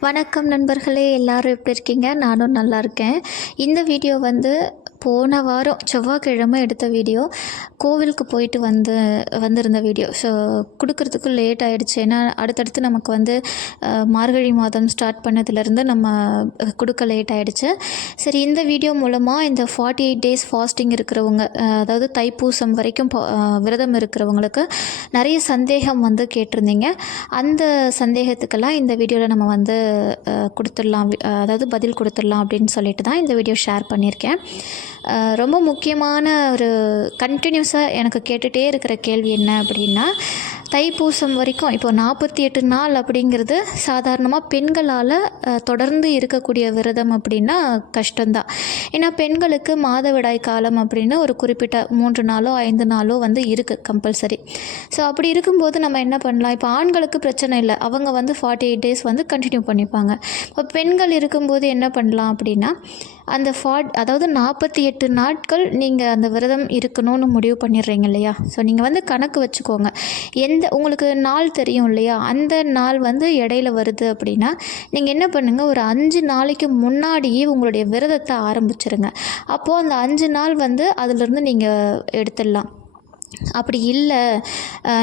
வணக்கம் நண்பர்களே எல்லாரும் எப்படி இருக்கீங்க? நானும் நல்லா இருக்கேன். இந்த வீடியோ வந்து போன வாரம் செவ்வாய்க்கிழமை எடுத்த வீடியோ கோவிலுக்கு போயிட்டு வந்து வந்திருந்த வீடியோ. ஸோ கொடுக்கறதுக்கு லேட் ஆகிடுச்சு ஏன்னா அடுத்தடுத்து நமக்கு வந்து மார்கழி மாதம் ஸ்டார்ட் பண்ணதுலேருந்து நம்ம கொடுக்க லேட் ஆகிடுச்சு சரி இந்த வீடியோ மூலமாக இந்த ஃபார்ட்டி எயிட் டேஸ் ஃபாஸ்டிங் இருக்கிறவங்க அதாவது தைப்பூசம் வரைக்கும் விரதம் இருக்கிறவங்களுக்கு நிறைய சந்தேகம் வந்து கேட்டிருந்தீங்க. அந்த சந்தேகத்துக்கெல்லாம் இந்த வீடியோவில் நம்ம வந்து கொடுத்துடலாம் அதாவது பதில் கொடுத்துடலாம் அப்படின்னு சொல்லிட்டு தான் இந்த வீடியோ ஷேர் பண்ணியிருக்கேன். ரொம்ப முக்கியமான ஒரு கண்டினியூஸாக எனக்கு கேட்டுகிட்டே இருக்கிற கேள்வி என்ன அப்படின்னா தைப்பூசம் வரைக்கும் இப்போ நாற்பத்தி எட்டு நாள் அப்படிங்கிறது சாதாரணமாக பெண்களால் தொடர்ந்து இருக்கக்கூடிய விரதம் அப்படின்னா கஷ்டம்தான். ஏன்னா பெண்களுக்கு மாதவிடாய் காலம் அப்படின்னு ஒரு குறிப்பிட்ட மூன்று நாளோ ஐந்து நாளோ வந்து இருக்குது கம்பல்சரி ஸோ அப்படி இருக்கும்போது நம்ம என்ன பண்ணலாம்? இப்போ ஆண்களுக்கு பிரச்சனை இல்லை. அவங்க வந்து ஃபார்ட்டி எயிட் டேஸ் வந்து கண்டினியூ பண்ணிப்பாங்க. இப்போ பெண்கள் இருக்கும்போது என்ன பண்ணலாம் அப்படின்னா அந்த ஃபார்ட் அதாவது நாற்பத்தி எட்டு நாட்கள் நீங்கள் அந்த விரதம் இருக்கணும்னு முடிவு பண்ணிடுறீங்க இல்லையா? ஸோ நீங்கள் வந்து கணக்கு வச்சுக்கோங்க. எந்த உங்களுக்கு நாள் தெரியும் இல்லையா? அந்த நாள் வந்து இடையில வருது அப்படின்னா நீங்கள் என்ன பண்ணுங்கள் ஒரு அஞ்சு நாளைக்கு முன்னாடியே உங்களுடைய விரதத்தை ஆரம்பிச்சிருங்க. அப்போது அந்த அஞ்சு நாள் வந்து அதிலிருந்து நீங்கள் எடுத்துடலாம். அப்படி இல்லை.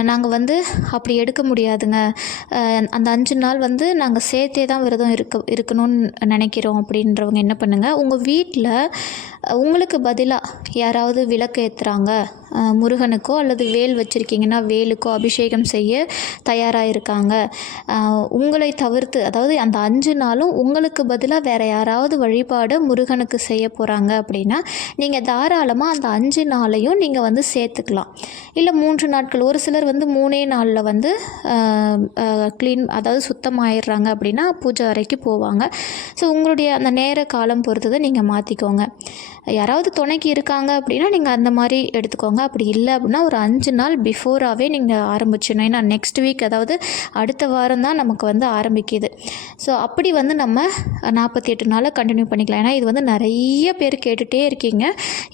நாங்கள் வந்து அப்படி எடுக்க முடியாதுங்க. அந்த அஞ்சு நாள் வந்து நாங்கள் சேர்த்தே தான் விரதம் இருக்க இருக்கணும்னு நினைக்கிறோம் அப்படின்றவங்க என்ன பண்ணுங்கள் உங்கள் வீட்டில் உங்களுக்கு பதிலாக யாராவது விளக்கு ஏற்றுறாங்க முருகனுக்கோ அல்லது வேல் வச்சுருக்கீங்கன்னா வேலுக்கோ அபிஷேகம் செய்ய தயாராக இருக்காங்க உங்களை தவிர்த்து அதாவது அந்த அஞ்சு நாளும் உங்களுக்கு பதிலாக வேறு யாராவது வழிபாடு முருகனுக்கு செய்ய போகிறாங்க அப்படின்னா நீங்கள் தாராளமாக அந்த அஞ்சு நாளையும் நீங்கள் வந்து சேர்த்துக்கலாம். இல்லை மூன்று நாட்கள் ஒரு சிலர் வந்து மூணே நாளில் வந்து க்ளீன் அதாவது சுத்தமாயிடுறாங்க அப்படின்னா பூஜை அறைக்கு போவாங்க. ஸோ உங்களுடைய அந்த நேர காலம் பொறுத்ததை நீங்கள் மாற்றிக்கோங்க யாராவது துணைக்கு இருக்காங்க அப்படின்னா நீங்கள் அந்த மாதிரி எடுத்துக்கோங்க. அப்படி இல்லை அப்படின்னா ஒரு அஞ்சு நாள் பிஃபோராகவே நீங்கள் ஆரம்பிச்சிடணும். ஏன்னா நெக்ஸ்ட் வீக் அதாவது அடுத்த வாரம் தான் நமக்கு வந்து ஆரம்பிக்குது. ஸோ அப்படி வந்து நம்ம நாற்பத்தி எட்டு நாளை கண்டினியூ பண்ணிக்கலாம். ஏன்னா இது வந்து நிறைய பேர் கேட்டுகிட்டே இருக்கீங்க.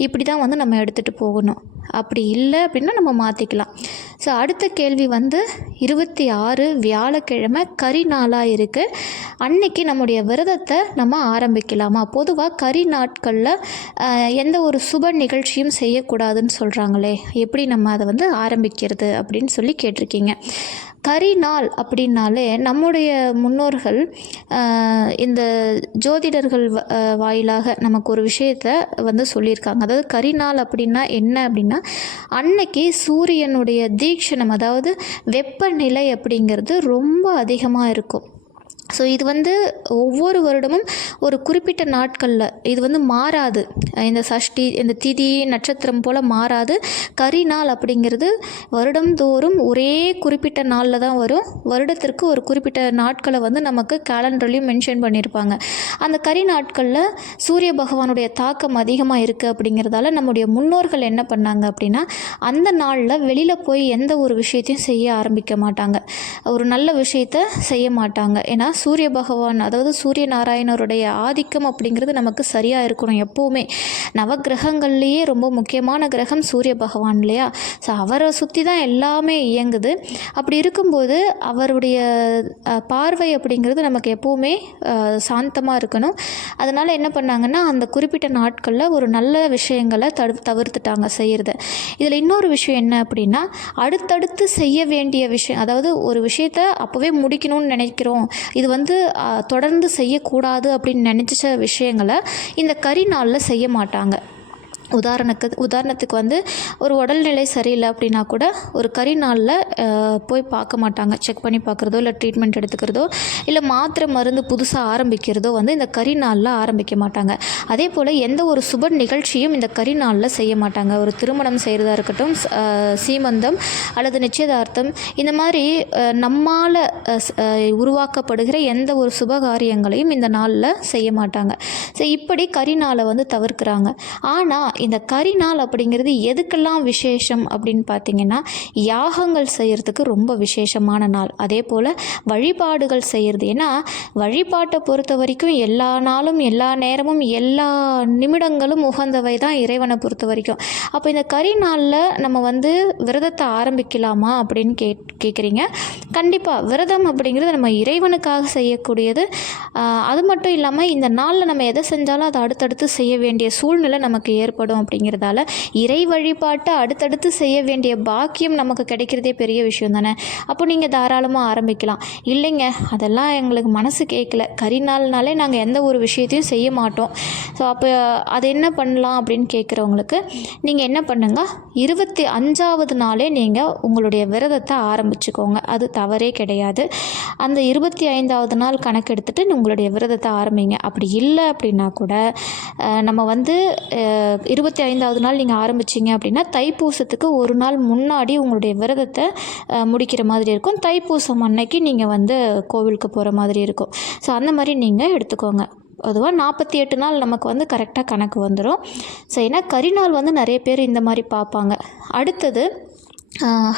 இப்படி தான் வந்து நம்ம எடுத்துகிட்டு போகணும். அப்படி இல்லை அப்படின்னா நம்ம மாற்றிக்கலாம் ஸோ அடுத்த கேள்வி வந்து இருபத்தி ஆறு வியாழக்கிழமை கறி நாளாக இருக்குது அன்னைக்கு நம்முடைய விரதத்தை நம்ம ஆரம்பிக்கலாமா? பொதுவாக கறி நாட்களில் எந்த ஒரு சுப நிகழ்ச்சியும் செய்யக்கூடாதுன்னு சொல்கிறாங்களே எப்படி நம்ம அதை வந்து ஆரம்பிக்கிறது அப்படின்னு சொல்லி கேட்டிருக்கீங்க. கரி நாள் அப்படின்னாலே நம்முடைய முன்னோர்கள் இந்த ஜோதிடர்கள் வ- வாயிலாக நமக்கு ஒரு விஷயத்த வந்து சொல்லியிருக்காங்க. அதாவது கரி நாள் அப்படின்னா என்ன அப்படின்னா அன்னைக்கு சூரியனுடைய தீக்ஷணம் அதாவது வெப்பநிலை அப்படிங்கிறது ரொம்ப அதிகமாக இருக்கும். ஸோ இது வந்து ஒவ்வொரு வருடமும் ஒரு குறிப்பிட்ட நாட்களில் இது வந்து மாறாது. இந்த சஷ்டி இந்த திதி நட்சத்திரம் போல் மாறாது. கரி நாள் அப்படிங்கிறது வருடம்தோறும் ஒரே குறிப்பிட்ட நாளில் தான் வரும். வருடத்திற்கு ஒரு குறிப்பிட்ட நாட்களை வந்து நமக்கு கேலண்டர்லேயும் மென்ஷன் பண்ணியிருப்பாங்க அந்த கரி நாட்களில் சூரிய பகவானுடைய தாக்கம் அதிகமாக இருக்குது அப்படிங்கிறதால நம்முடைய முன்னோர்கள் என்ன பண்ணாங்க அப்படின்னா அந்த நாளில் வெளியில் போய் எந்த ஒரு விஷயத்தையும் செய்ய ஆரம்பிக்க மாட்டாங்க. ஒரு நல்ல விஷயத்த செய்ய மாட்டாங்க. ஏன்னா சூரிய பகவான் அதாவது சூரிய நாராயணருடைய ஆதிக்கம் அப்படிங்கிறது நமக்கு சரியாக இருக்கணும் எப்போவுமே. நவக்கிரகங்கள்லேயே ரொம்ப முக்கியமான கிரகம் சூரிய பகவான் இல்லையா? ஸோ அவரை சுற்றி தான் எல்லாமே இயங்குது. அப்படி இருக்கும்போது அவருடைய பார்வை அப்படிங்கிறது நமக்கு எப்போவுமே சாந்தமாக இருக்கணும். அதனால் என்ன பண்ணாங்கன்னா அந்த குறிப்பிட்ட நாட்களில் ஒரு நல்ல விஷயங்களை தடு தவிர்த்துட்டாங்க செய்கிறது இதில் இன்னொரு விஷயம் என்ன அப்படின்னா அடுத்தடுத்து செய்ய வேண்டிய விஷயம் அதாவது ஒரு விஷயத்த அப்போவே முடிக்கணும்னு நினைக்கிறோம். இது வந்து தொடர்ந்து செய்யக்கூடாது அப்படின்னு நினச்ச விஷயங்களை இந்த கரி நாளில் செய்ய மாட்டாங்க. உதாரணக்கு உதாரணத்துக்கு வந்து ஒரு உடல்நிலை சரியில்லை அப்படின்னா கூட ஒரு கரி நாளில் போய் பார்க்க மாட்டாங்க. செக் பண்ணி பார்க்குறதோ இல்லை ட்ரீட்மெண்ட் எடுத்துக்கிறதோ இல்லை மாத்திரை மருந்து புதுசாக ஆரம்பிக்கிறதோ வந்து இந்த கரி நாளில் ஆரம்பிக்க மாட்டாங்க. அதே போல் எந்த ஒரு சுப நிகழ்ச்சியும் இந்த கரி நாளில் செய்ய மாட்டாங்க. ஒரு திருமணம் செய்கிறதா இருக்கட்டும் சீமந்தம் அல்லது நிச்சயதார்த்தம் இந்த மாதிரி நம்மால் உருவாக்கப்படுகிற எந்த ஒரு சுப காரியங்களையும் இந்த நாளில் செய்ய மாட்டாங்க. ஸோ இப்படி கரி நாளை வந்து தவிர்க்கிறாங்க. ஆனால் இந்த கரி நாள் அப்படிங்கிறது எதுக்கெல்லாம் விசேஷம் அப்படின்னு பார்த்தீங்கன்னா யாகங்கள் செய்கிறதுக்கு ரொம்ப விசேஷமான நாள். அதே போல் வழிபாடுகள் செய்கிறது ஏன்னா வழிபாட்டை பொறுத்த வரைக்கும் எல்லா நாளும் எல்லா நேரமும் எல்லா நிமிடங்களும் உகந்தவை தான் இறைவனை பொறுத்த வரைக்கும். அப்போ இந்த கரி நாளில் நம்ம வந்து விரதத்தை ஆரம்பிக்கலாமா அப்படின்னு கே கேட்குறீங்க கண்டிப்பாக விரதம் அப்படிங்கிறது நம்ம இறைவனுக்காக செய்யக்கூடியது. அது மட்டும் இல்லாமல் இந்த நாளில் நம்ம எதை செஞ்சாலும் அதை அடுத்தடுத்து செய்ய வேண்டிய சூழ்நிலை நமக்கு ஏற்படும். அப்படிங்கிறதால இறை வழிபாட்டை அடுத்தடுத்து செய்ய வேண்டிய பாக்கியம் நமக்கு கிடைக்கிறதே பெரிய விஷயம் தானே? அப்போ நீங்கள் தாராளமாக ஆரம்பிக்கலாம். இல்லைங்க அதெல்லாம் எங்களுக்கு மனசு கேட்கல கரி நாள்னாலே நாங்கள் எந்த ஒரு விஷயத்தையும் செய்ய மாட்டோம். ஸோ அப்போ அது என்ன பண்ணலாம் அப்படின்னு கேட்குறவங்களுக்கு நீங்கள் என்ன பண்ணுங்க? இருபத்தி அஞ்சாவது நாளே நீங்கள் உங்களுடைய விரதத்தை ஆரம்பிச்சுக்கோங்க. அது தவறே கிடையாது. அந்த இருபத்தி ஐந்தாவது நாள் கணக்கெடுத்துட்டு உங்களுடைய விரதத்தை ஆரம்பிங்க. அப்படி இல்லை அப்படின்னா கூட நம்ம வந்து இருபத்தி ஐந்தாவது நாள் நீங்கள் ஆரம்பிச்சீங்க அப்படின்னா தைப்பூசத்துக்கு ஒரு நாள் முன்னாடி உங்களுடைய விரதத்தை முடிக்கிற மாதிரி இருக்கும். தைப்பூசம் அன்னைக்கு நீங்கள் வந்து கோவிலுக்கு போகிற மாதிரி இருக்கும். ஸோ அந்த மாதிரி நீங்கள் எடுத்துக்கோங்க. பொதுவாக நாற்பத்தி எட்டு நாள் நமக்கு வந்து கரெக்டாக கணக்கு வந்துடும் ஸோ ஏன்னா கரிநாள் வந்து நிறைய பேர் இந்த மாதிரி பார்ப்பாங்க. அடுத்தது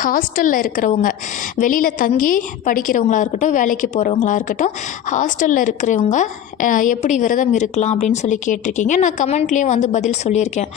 ஹாஸ்டலில் இருக்கிறவங்க வெளியில் தங்கி படிக்கிறவங்களா இருக்கட்டும் வேலைக்கு போகிறவங்களா இருக்கட்டும் ஹாஸ்டலில் இருக்கிறவங்க எப்படி விரதம் இருக்கலாம் அப்படின்னு சொல்லி கேட்டிருக்கீங்க. நான் கமெண்ட்லேயும் வந்து பதில் சொல்லியிருக்கேன்.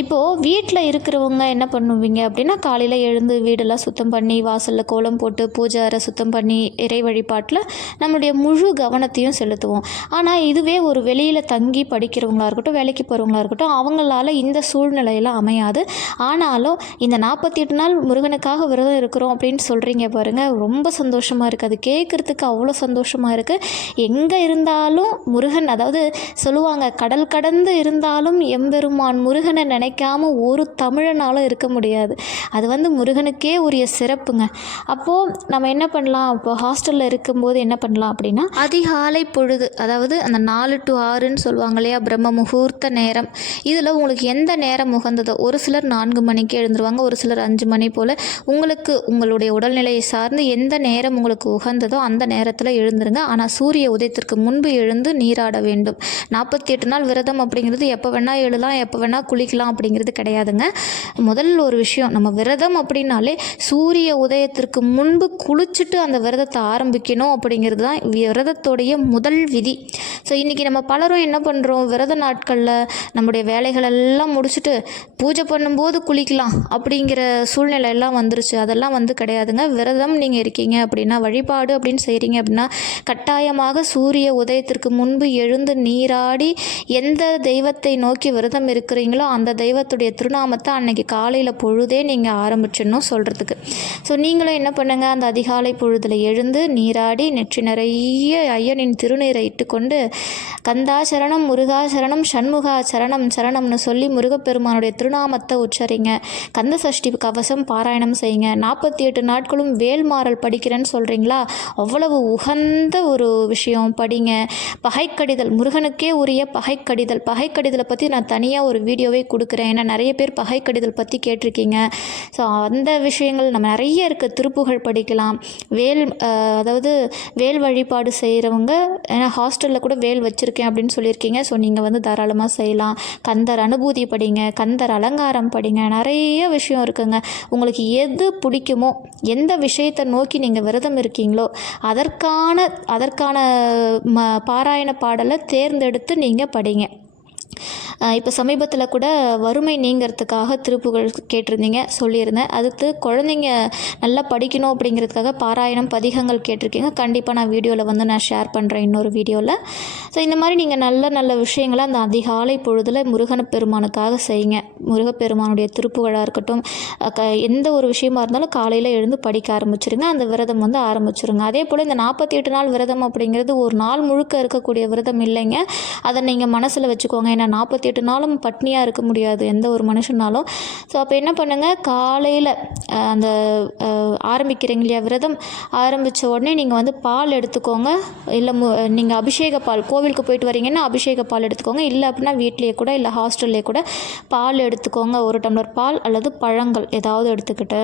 இப்போது வீட்டில் இருக்கிறவங்க என்ன பண்ணுவீங்க அப்படின்னா காலையில் எழுந்து வீடெல்லாம் சுத்தம் பண்ணி வாசலில் கோலம் போட்டு பூஜை அறை சுத்தம் பண்ணி இறை வழிபாட்டில் நம்மளுடைய முழு கவனத்தையும் செலுத்துவோம். ஆனால் இதுவே ஒரு வெளியில் தங்கி படிக்கிறவங்களா இருக்கட்டும் வேலைக்கு போகிறவங்களா இருக்கட்டும் அவங்களால இந்த சூழ்நிலையெல்லாம் அமையாது. ஆனாலும் இந்த நாற்பத்தி எட்டு நாள் முருகனுக்காக விரதம் இருக்கிறோம் அப்படின்னு சொல்கிறீங்க பாருங்கள் ரொம்ப சந்தோஷமாக இருக்குது அது கேட்குறதுக்கு அவ்வளோ சந்தோஷமாக இருக்குது எங்கே இருந்தாலும் முருகன் அதாவது சொல்லுவாங்க கடல் கடந்து இருந்தாலும் எம்பெருமான் முருகனை நினைக்காம ஒரு தமிழனாலும் இருக்க முடியாது. அது வந்து முருகனுக்கே உரிய சிறப்புங்க. அப்போது நம்ம என்ன பண்ணலாம்? இப்போ ஹாஸ்டலில் இருக்கும்போது என்ன பண்ணலாம் அப்படின்னா அதிகாலை பொழுது அதாவது அந்த நாலு டு ஆறுன்னு சொல்லுவாங்க இல்லையா பிரம்ம முகூர்த்த நேரம். இதில் உங்களுக்கு எந்த நேரம் உகந்ததோ ஒரு சிலர் நான்கு மணிக்கு எழுந்துருவாங்க ஒரு சிலர் அஞ்சு மணி போல். உங்களுக்கு உங்களுடைய உடல்நிலையை சார்ந்து எந்த நேரம் உங்களுக்கு உகந்ததோ அந்த நேரத்தில் எழுந்துருங்க. ஆனால் சூரிய உதயத்திற்கு முன்பு எழுந்து நீராட வேண்டும். நாற்பத்தி எட்டு நாள் விரதம் அப்படிங்கிறது எப்போ வேணால் எழுதலாம் எப்போ வேணால் குளிக்கலாம். அப்படிங்கிறது கிடையாதுங்க. முதல் ஒரு விஷயம் நம்ம விரதம் அப்படின்னாலே சூரிய உதயத்திற்கு முன்பு குளிச்சுட்டு அந்த விரதத்தை ஆரம்பிக்கணும் அப்படிங்கிறது தான் விரதத்தோடைய முதல் விதி. ஸோ இன்றைக்கி நம்ம பலரும் என்ன பண்ணுறோம் விரத நாட்களில் நம்முடைய வேலைகள் எல்லாம் முடிச்சுட்டு பூஜை பண்ணும்போது குளிக்கலாம் அப்படிங்கிற சூழ்நிலை எல்லாம் வந்துருச்சு. அதெல்லாம் வந்து கிடையாதுங்க. விரதம் நீங்கள் இருக்கீங்க அப்படின்னா வழிபாடு அப்படின்னு செய்கிறீங்க அப்படின்னா கட்டாயமாக சூரிய உதயத்திற்கு முன்பு எழுந்து நீராடி எந்த தெய்வத்தை நோக்கி விரதம் இருக்கிறீங்களோ அந்த தெய்வத்துடைய திருநாமத்தை அன்னைக்கு காலையில் பொழுதே நீங்கள் ஆரம்பிச்சிடணும் சொல்கிறதுக்கு ஸோ நீங்களும் என்ன பண்ணுங்கள் அந்த அதிகாலை பொழுதில் எழுந்து நீராடி நெற்றி நிறைய ஐயனின் திருநீரை இட்டுக்கொண்டு கந்தா சரணம் முருகா சரணம் சண்முகா சரணம் சரணம்னு சொல்லி முருகப்பெருமானுடைய திருநாமத்தை உச்சரிங்க. கந்த சஷ்டி கவசம் பாராயணம் செய்யுங்க. நாற்பத்தி எட்டு நாட்களும் வேல்மாறல் படிக்கிறேன்னு சொல்கிறீங்களா அவ்வளவு உகந்த ஒரு விஷயம் படிங்க. பகைக்கடிதல் முருகனுக்கே உரிய பகைக்கடிதல். பகைக்கடிதலை பற்றி நான் தனியாக ஒரு வீடியோவே கொடுக்குறேன். ஏன்னா நிறைய பேர் பகைக்கடிதல் பற்றி கேட்டிருக்கீங்க. ஸோ அந்த விஷயங்கள் நம்ம நிறைய இருக்குது திருப்புகழ் படிக்கலாம். வேல் அதாவது வேல் வழிபாடு செய்கிறவங்க ஏன்னா ஹாஸ்டலில் கூட வேல் வச்சுருக்கேன் அப்படின்னு சொல்லியிருக்கீங்க. ஸோ நீங்கள் வந்து தாராளமாக செய்யலாம். கந்தர் அனுபூதி படிங்க. கந்தர் அலங்காரம் படிங்க. நிறைய விஷயம் இருக்குங்க. உங்களுக்கு எது பிடிக்குமோ எந்த விஷயத்தை நோக்கி நீங்கள் விரதம் இருக்கீங்களோ அதற்கான அதற்கான ம பாராயண பாடலை தேர்ந்தெடுத்து நீங்கள் படிங்க. இப்போ சமீபத்தில் கூட வறுமை நீங்கிறதுக்காக திருப்புகழ் கேட்டிருந்தீங்க சொல்லியிருந்தேன். அதுக்கு குழந்தைங்க நல்லா படிக்கணும் அப்படிங்கிறதுக்காக பாராயணம் பதிகங்கள் கேட்டிருக்கீங்க. கண்டிப்பாக நான் வீடியோவில் வந்து நான் ஷேர் பண்ணுறேன் இன்னொரு வீடியோவில் ஸோ இந்த மாதிரி நீங்கள் நல்ல நல்ல விஷயங்களை அந்த அதிகாலை பொழுதில் முருகன பெருமானுக்காக செய்யுங்க. முருகப்பெருமானுடைய திருப்புகழாக இருக்கட்டும் க எந்த ஒரு விஷயமா இருந்தாலும் காலையில் எழுந்து படிக்க ஆரம்பிச்சிருங்க. அந்த விரதம் வந்து ஆரம்பிச்சிருங்க. அதே போல் இந்த நாற்பத்தி எட்டு நாள் விரதம் அப்படிங்கிறது ஒரு நாள் முழுக்க இருக்கக்கூடிய விரதம் இல்லைங்க. அதை நீங்கள் மனசில் வச்சுக்கோங்க. ஏன்னா நாற்பத்தி எட்டு நாளும் பட்னியாக இருக்க முடியாது எந்த ஒரு மனுஷனாலும். ஸோ அப்போ என்ன பண்ணுங்கள் காலையில் அந்த ஆரம்பிக்கிறீங்க இல்லையா விரதம் ஆரம்பித்த உடனே நீங்கள் வந்து பால் எடுத்துக்கோங்க. இல்லை மு நீங்கள் அபிஷேக பால் கோவிலுக்கு போயிட்டு வரீங்கன்னா அபிஷேக பால் எடுத்துக்கோங்க. இல்லை அப்படின்னா வீட்லேயே கூட இல்லை ஹாஸ்டல்லே கூட பால் எடுத்துக்கோங்க. ஒரு டம்ளர் பால் அல்லது பழங்கள் ஏதாவது எடுத்துக்கிட்டு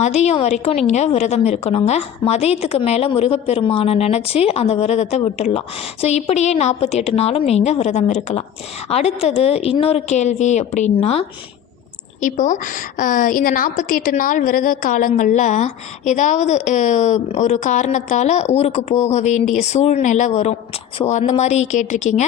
மதியம் வரைக்கும் நீங்கள் விரதம் இருக்கணுங்க. மதியத்துக்கு மேலே முருகப்பெருமானை நினச்சி அந்த விரதத்தை விட்டுடலாம். ஸோ இப்படியே நாற்பத்தி எட்டு நாளும் நீங்கள் விரதம் இருக்கலாம். அடுத்து அடுத்தது இன்னொரு கேள்வி அப்படின்னா இப்போது இந்த நாற்பத்தி எட்டு நாள் விரத காலங்களில் ஏதாவது ஒரு காரணத்தால் ஊருக்கு போக வேண்டிய சூழ்நிலை வரும். ஸோ அந்த மாதிரி கேட்டிருக்கீங்க.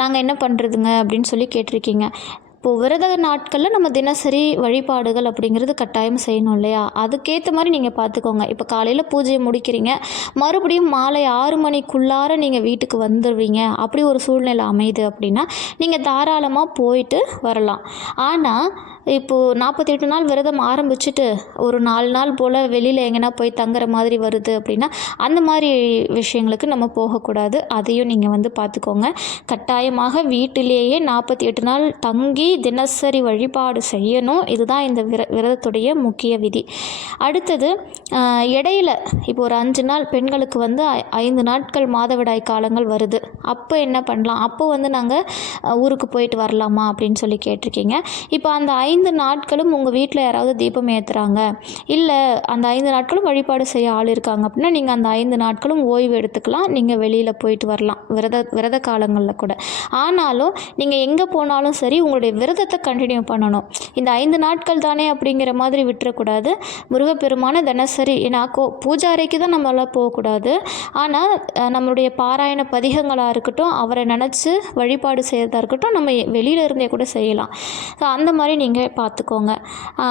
நாங்கள் என்ன பண்ணுறதுங்க அப்படின்னு சொல்லி கேட்டிருக்கீங்க. இப்போது விரத நாட்களில் நம்ம தினசரி வழிபாடுகள் அப்படிங்கிறது கட்டாயம் செய்யணும் இல்லையா? அதுக்கேற்ற மாதிரி நீங்கள் பார்த்துக்கோங்க இப்போ காலையில் பூஜையை முடிக்கிறீங்க. மறுபடியும் மாலை ஆறு மணிக்குள்ளார நீங்கள் வீட்டுக்கு வந்துடுவீங்க. அப்படி ஒரு சூழ்நிலை அமையுது அப்படின்னா நீங்கள் தாராளமாக போயிட்டு வரலாம். ஆனால் இப்போது நாற்பத்தி எட்டு நாள் விரதம் ஆரம்பிச்சுட்டு ஒரு நாலு நாள் போல் வெளியில் எங்கேனா போய் தங்குற மாதிரி வருது அப்படின்னா அந்த மாதிரி விஷயங்களுக்கு நம்ம போகக்கூடாது. அதையும் நீங்கள் வந்து பார்த்துக்கோங்க கட்டாயமாக வீட்டிலேயே நாற்பத்தி எட்டு நாள் தங்கி தினசரி வழிபாடு செய்யணும். இதுதான் இந்த விர விரதத்துடைய முக்கிய விதி. அடுத்தது இடையில இப்போ ஒரு அஞ்சு நாள் பெண்களுக்கு வந்து ஐ- ஐந்து நாட்கள் மாதவிடாய் காலங்கள் வருது. அப்போ என்ன பண்ணலாம்? அப்போ வந்து நாங்கள் ஊருக்கு போயிட்டு வரலாமா அப்படின்னு சொல்லி கேட்டிருக்கீங்க. இப்போ அந்த ஐந்து நாட்களும் உங்கள் வீட்டில் யாராவது தீபம் ஏற்றுறாங்க இல்லை அந்த ஐந்து நாட்களும் வழிபாடு செய்ய ஆள் இருக்காங்க அப்படின்னா நீங்கள் அந்த ஐந்து நாட்களும் ஓய்வு எடுத்துக்கலாம். நீங்கள் வெளியில் போயிட்டு வரலாம். விரத விரத காலங்களில் கூட. ஆனாலும் நீங்கள் எங்கே போனாலும் சரி உங்களுடைய விரதத்தை கண்டினியூ பண்ணணும். இந்த ஐந்து நாட்கள் தானே அப்படிங்கிற மாதிரி விட்டுறக்கூடாது. முருகப்பெருமான தினசரி ஏன்னா கோ பூஜாரைக்கு தான் நம்மளால் போகக்கூடாது. ஆனால் நம்மளுடைய பாராயண பதிகங்களாக இருக்கட்டும் அவரை நினச்சி வழிபாடு செய்கிறதா இருக்கட்டும் நம்ம வெளியில இருந்தே கூட செய்யலாம். ஸோ அந்த மாதிரி நீங்கள் பார்த்துக்கோங்க.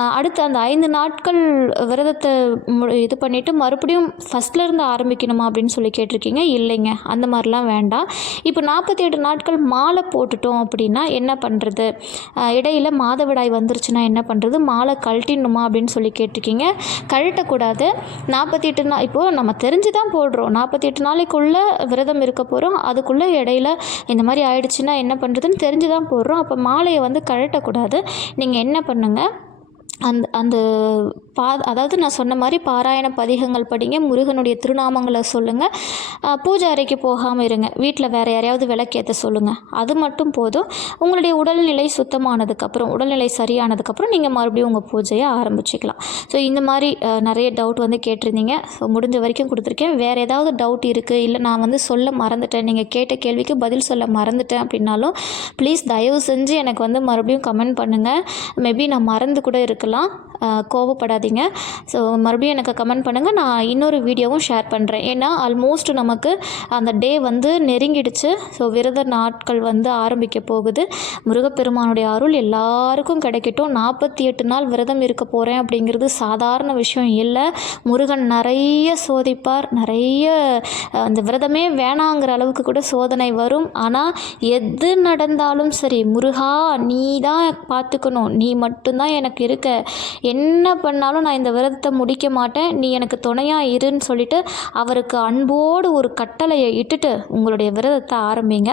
அடுத்து அந்த ஐந்து நாட்கள் விரதத்தை மு- இது பண்ணிவிட்டு மறுபடியும் ஃபஸ்ட்லேருந்து ஆரம்பிக்கணுமா அப்படின்னு சொல்லி கேட்டிருக்கீங்க? இல்லைங்க. அந்த மாதிரிலாம் வேண்டாம். இப்போ நாற்பத்தி எட்டு நாட்கள் மாலை போட்டுட்டோம் அப்படின்னா என்ன பண்ணுறது இடையில் மாதவிடாய் வந்துருச்சுன்னா என்ன பண்ணுறது மாலை கழட்டிடணுமா அப்படின்னு சொல்லி கேட்டிருக்கீங்க. கழட்டக்கூடாது. நாற்பத்தி எட்டு நாள் இப்போது நம்ம தெரிஞ்சு தான் போடுறோம். நாற்பத்தி எட்டு நாளைக்குள்ளே விரதம் இருக்க போகிறோம் அதுக்குள்ளே இடையில இந்த மாதிரி ஆயிடுச்சுன்னா என்ன பண்ணுறதுன்னு தெரிஞ்சு தான் போடுறோம். அப்போ மாலையை வந்து கழட்டக்கூடாது. நீங்கள் என்ன பண்ணுங்கள் அந்த அந்த பா அதாவது நான் சொன்ன மாதிரி பாராயண பதிகங்கள் படிங்க முருகனுடைய திருநாமங்களை சொல்லுங்கள் பூஜை அறைக்கு போகாமல் இருங்க. வீட்டில் வேறு யாரையாவது விளக்கேற்ற சொல்லுங்கள் அது மட்டும் போதும். உங்களுடைய உடல்நிலை சுத்தமானதுக்கப்புறம் உடல்நிலை சரியானதுக்கப்புறம் நீங்கள் மறுபடியும் உங்கள் பூஜையை ஆரம்பிச்சிக்கலாம். ஸோ இந்த மாதிரி நிறைய டவுட் வந்து கேட்டிருந்தீங்க. ஸோ முடிஞ்ச வரைக்கும் கொடுத்துருக்கேன். வேறு ஏதாவது டவுட் இருக்குது இல்லை நான் வந்து சொல்ல மறந்துட்டேன் நீங்கள் கேட்ட கேள்விக்கு பதில் சொல்ல மறந்துட்டேன் அப்படின்னாலும் ப்ளீஸ் தயவு செஞ்சு எனக்கு வந்து மறுபடியும் கமெண்ட் பண்ணுங்கள் மேபி நான் மறந்து கூட இருக்கேன் இருக்கலாம் கோவப்படாதீங்க. ஸோ மறுபடியும் எனக்கு கமெண்ட் பண்ணுங்கள் நான் இன்னொரு வீடியோவும் ஷேர் பண்ணுறேன் ஏன்னா ஆல்மோஸ்ட் நமக்கு அந்த டே வந்து நெருங்கிடுச்சு. ஸோ விரத நாட்கள் வந்து ஆரம்பிக்க போகுது. முருகப்பெருமானுடைய அருள் எல்லாருக்கும் கிடைக்கட்டும். நாற்பத்தி எட்டு நாள் விரதம் இருக்க போகிறேன் அப்படிங்கிறது சாதாரண விஷயம் இல்லை. முருகன் நிறைய சோதிப்பார். நிறைய அந்த விரதமே வேணாங்கிற அளவுக்கு கூட சோதனை வரும். ஆனால் எது நடந்தாலும் சரி முருகா நீ தான் பார்த்துக்கணும். நீ மட்டும்தான் எனக்கு இருக்க. என்ன பண்ணாலும் நான் இந்த விரதத்தை முடிக்க மாட்டேன். நீ எனக்கு துணையாக இருன்னு சொல்லிட்டு அவருக்கு அன்போடு ஒரு கட்டளையை இட்டுட்டு உங்களுடைய விரதத்தை ஆரம்பிங்க.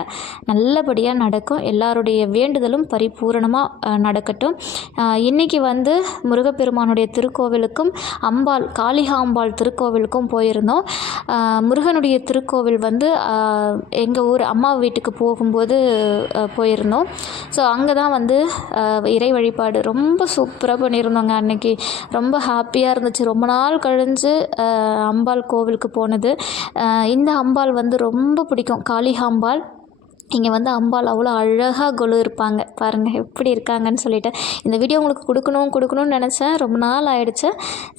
நல்லபடியாக நடக்கும். எல்லாருடைய வேண்டுதலும் பரிபூரணமாக நடக்கட்டும். இன்றைக்கி வந்து முருகப்பெருமானுடைய திருக்கோவிலுக்கும் அம்பாள் காளிகாம்பாள் திருக்கோவிலுக்கும் போயிருந்தோம். முருகனுடைய திருக்கோவில் வந்து எங்கள் ஊர் அம்மா வீட்டுக்கு போகும்போது போயிருந்தோம். ஸோ அங்கே தான் வந்து இறை வழிபாடு ரொம்ப சூப்பராக பண்ணியிருந்தோங்க அன்னைக்கு. ரொம்ப ஹாப்பியாக இருந்துச்சு. ரொம்ப நாள் கழிஞ்சு அம்பாள் கோவிலுக்கு போனது. இந்த அம்பாள் வந்து ரொம்ப பிடிக்கும். காளிகாம்பாள் இங்கே வந்து அம்பாள் அவ்வளோ அழகாக கொலு இருப்பாங்க. பாருங்கள் எப்படி இருக்காங்கன்னு சொல்லிட்டு. இந்த வீடியோ உங்களுக்கு கொடுக்கணும் கொடுக்கணும்னு நினச்சேன். ரொம்ப நாள் ஆயிடுச்சு.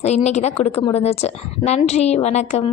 ஸோ இன்றைக்கி தான் கொடுக்க முடிஞ்சிச்சு. நன்றி வணக்கம்.